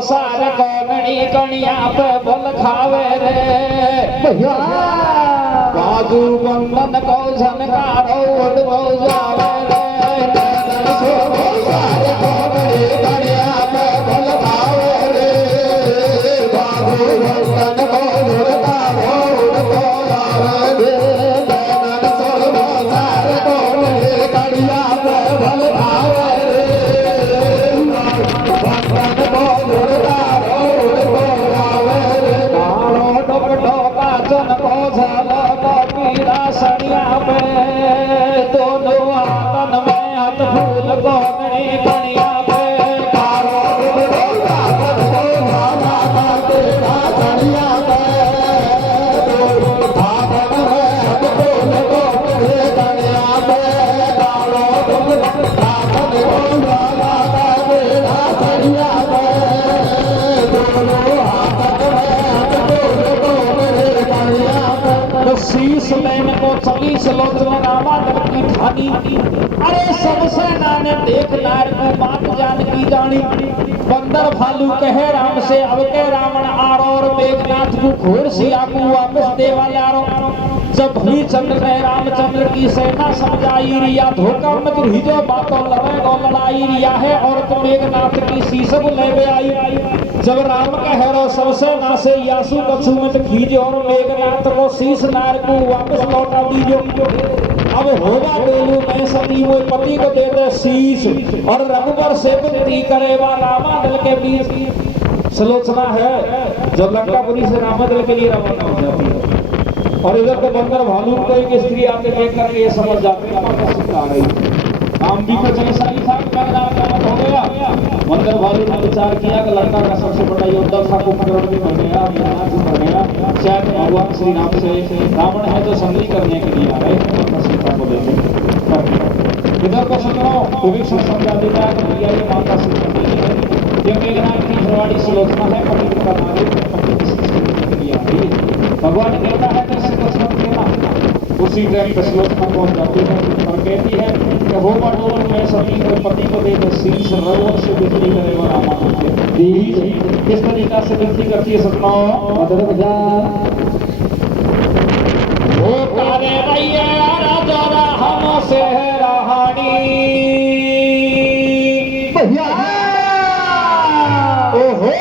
सार कोनड़ी कणिया पे बल खावे रे भैया बाजू बंधन को झनकारो उड़ो जावे रे सो सार कोनड़ी कणिया पे बल खावे रे बाजू बंधन को झनकारो उड़ो जावे रे सो सार कोनड़ी कणिया पे बल खावे दोनों आंगन में हाथ फूल कोनड़ी कणिया पे कारो आंगन कणिया पे आंगन में हाथ फूल कोनड़ी कणिया पे कारो आंगन कणिया पे दोनों आंगन में हाथ फूल कोनड़ी कणिया पे शीश लेने को चली सलोचना रामादल की ठानी अरे सब सेना ने देख नार को बात जान की जानी बंदर भालू कहे राम से अब के रावण आरो और मेघनाथ को घोर सिया को वापस देवा लारो जब भी चंद्र ने रामचंद्र की सेना समझाई रिया धोखा मत रहिजो बातों लड़ेगो लड़ाई रिया है और तो मेघनाथ की शीश को ले आई जब राम कह रो सब सेना से यासु कछु मत खींचो और मेघनाथ को शीश नार को वापस लौटा दीजो अब होगा बेलू मैं सती वो पति को दे दे शीश और रघुवर से विनती करे वा रामादल के बीच सलोचना है जो लंकापुरी से रामादल के लिए रवाना हो जाती है और इधर तो बंदर भालू को एक स्त्री आके देख करके ये समझ जाते हैं आ रही काम भी कुछ ऐसा ही था कि हो गया बंदर भालू ने विचार किया कि लंका का सबसे बड़ा योद्धा था कुंभकर्ण भी मर गया मर गया शायद भगवान श्री राम से रावण है जो संधि करने के लिए आ रहे हैं सीता को लेकर इधर को सुनो विभीषण समझा देता है कि भैया ये माता सीता नहीं है ये मेघनाथ की फरवाड़ी सलोचना है पति का नारी भगवान कहता है कि इससे कुछ मत कहना उसी टाइम पर सलोचना पहुंच जाती है और कहती है कि हो बाटोल मैं सभी को पति को दे दे शीश रघुवर से विनती करे और रामादल किस तरीका से विनती करती है सपना मदद जा वो करे भैया राजा हम से रहानी भैया ओहो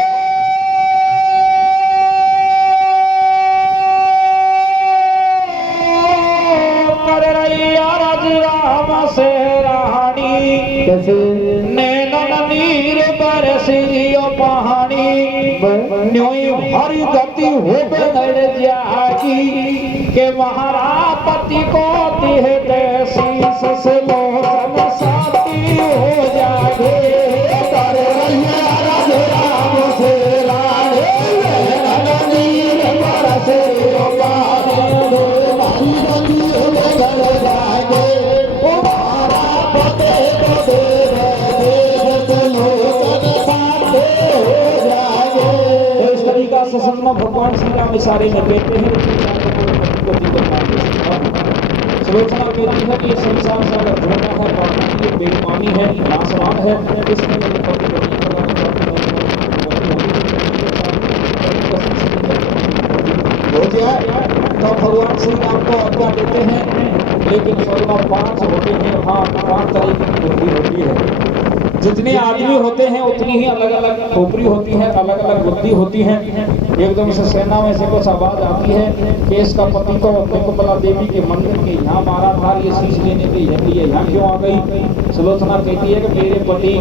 नीर बरसियो पहाड़ी न्योई भरी गति हो बदल जागी के महारापति को दिह शीश से लोचन साथी हो जागे कर राम से लागे नीर बरसियो पहाड़ी बदल जागे भगवान श्री राम इशारे में कहते हैं सलोचना कहती है कि संसार से अगर जुड़ना है तो ये बेईमानी है नासवान है इसमें तो भगवान श्री राम को आज्ञा देते हैं लेकिन स्वर्ग 5 होते हैं हाँ 5 तरह की बुद्धि होती है जितने आदमी होते हैं उतनी ही अलग अलग खोपड़ी होती है अलग अलग बुद्धि होती है एकदम से सेना में से कुछ आवाज आती है कि इसका पति तो निकुंबला देवी के मंदिर के यहाँ मारा था ये शीश लेने के लिए यहाँ क्यों आ गई सलोचना कहती है कि मेरे पति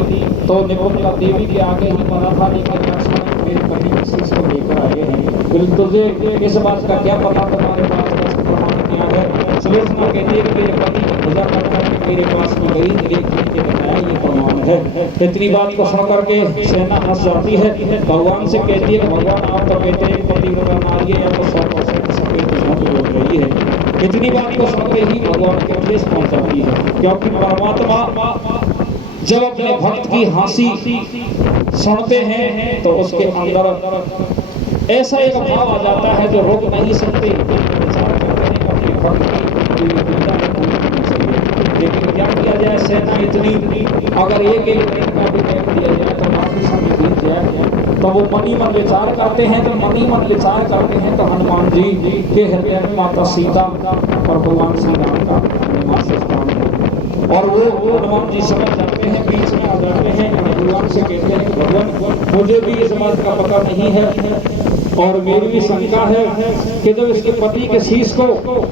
तो निकुंबला देवी के आगे ही मरा था लेकिन लक्ष्मण मेरे पति की शीश को लेकर आए हैं बिल्कुल तुझे इस बात का क्या पता तुम्हारे पास प्रमाण क्या है सलोचना कहती है कि मेरे पति ने पूजा करता है मेरे पास में गई एक के बताया ये प्रमाण है इतनी बात को सुन करके सेना हंस जाती है भगवान से कहती है भगवान आप तो कहते हैं पति को मारिए या तो 100% सफेद झूठ बोल रही है इतनी बात को सुन के ही भगवान के उपदेश पहुंच जाती है क्योंकि परमात्मा जब अपने भक्त की हंसी सुनते हैं तो उसके अंदर ऐसा एक भाव आ जाता है जो रोक नहीं सकते लेकिन क्या किया जाए सेना इतनी अगर एक मिनट का भी टाइम दिया जाए तो बाकी समय बीत जाए तो वो मनी मन विचार करते हैं, जब मनी मन विचार करते हैं तो हनुमान जी के हृदय में माता सीता और भगवान श्री राम का निवास स्थान है। और वो हनुमान जी समझ जाते हैं, बीच में आ जाते हैं, भगवान से कहते हैं भगवान मुझे भी इस बात का पता नहीं है और मेरी भी शंका है कि जब इसके पति के शीश को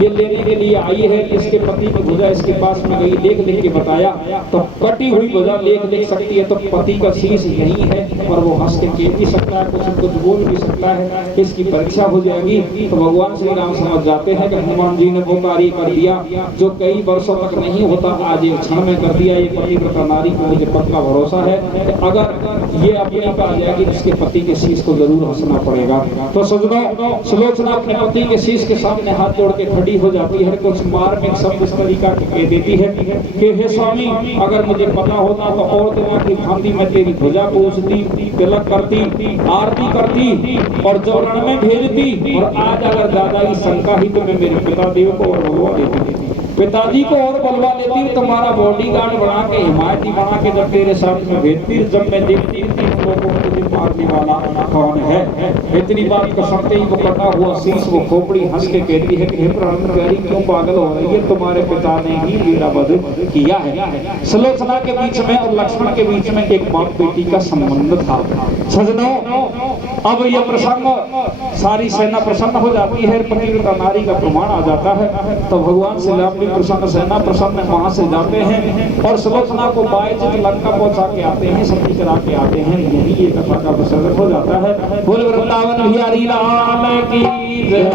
ये लेने के लिए आई है, इसके पति की भुजा इसके पास में गई, लिख के बताया तो कटी हुई भुजा लिख सकती है, तो पति का शीश यही है और वो हंस के कह भी सकता है, कुछ बोल भी सकता है, इसकी परीक्षा हो जाएगी। तो भगवान श्री राम समझ जाते हैं कि हनुमान जी ने वो कार्य कर दिया जो कई वर्षों तक नहीं होता, आज एक क्षण में कर दिया। ये पतिव्रता नारी को मुझे पक्का भरोसा है कि अगर ये अपने पर आ जाएगी इसके पति के शीश को जरूर हंसना पड़ेगा। तो सजनों, सुलोचना अपने पति के शीश के सामने हाथ जोड़ के खड़ी हो जाती है, कुछ मार्मिक शब्द इस तरीका के कह देती है कि हे स्वामी, अगर मुझे पता होता तो और दिनों की भांति मैं तेरी भुजा पूछती, तिलक करती, आरती करती और जौरण में भेजती, और आज अगर दादा की शंका ही तो मैं मेरे पिता देव को और भगवा देती, पिताजी को और बलवा लेती, तुम्हारा बॉडीगार्ड बना के, हिमायती बना के जब तेरे साथ में भेजती, जब मैं देखती लोगों को तुझे मारने वाला कौन है। इतनी बात कर सकते ही वो कटा हुआ शीश वो खोपड़ी हंस के कहती है कि हे प्राण प्यारी क्यों पागल हो रही है, तुम्हारे पिता ने ही मेरा वध किया है। सुलोचना के बीच में और लक्ष्मण के बीच में एक बाप बेटी का संबंध था। सजनों, अब यह प्रसंग सारी सेना प्रसन्न हो जाती है, पतिव्रता नारी का प्रमाण आ जाता है। तो भगवान श्री राम भी प्रसन्न, सेना प्रसन्न, वहां से जाते हैं और सुलोचना को बायजित लंका पहुंचा के आते हैं, सती करा के आते हैं। यही ये कथा का प्रसंग हो जाता है। बोल वृंदावन बिहारी लाल की जय।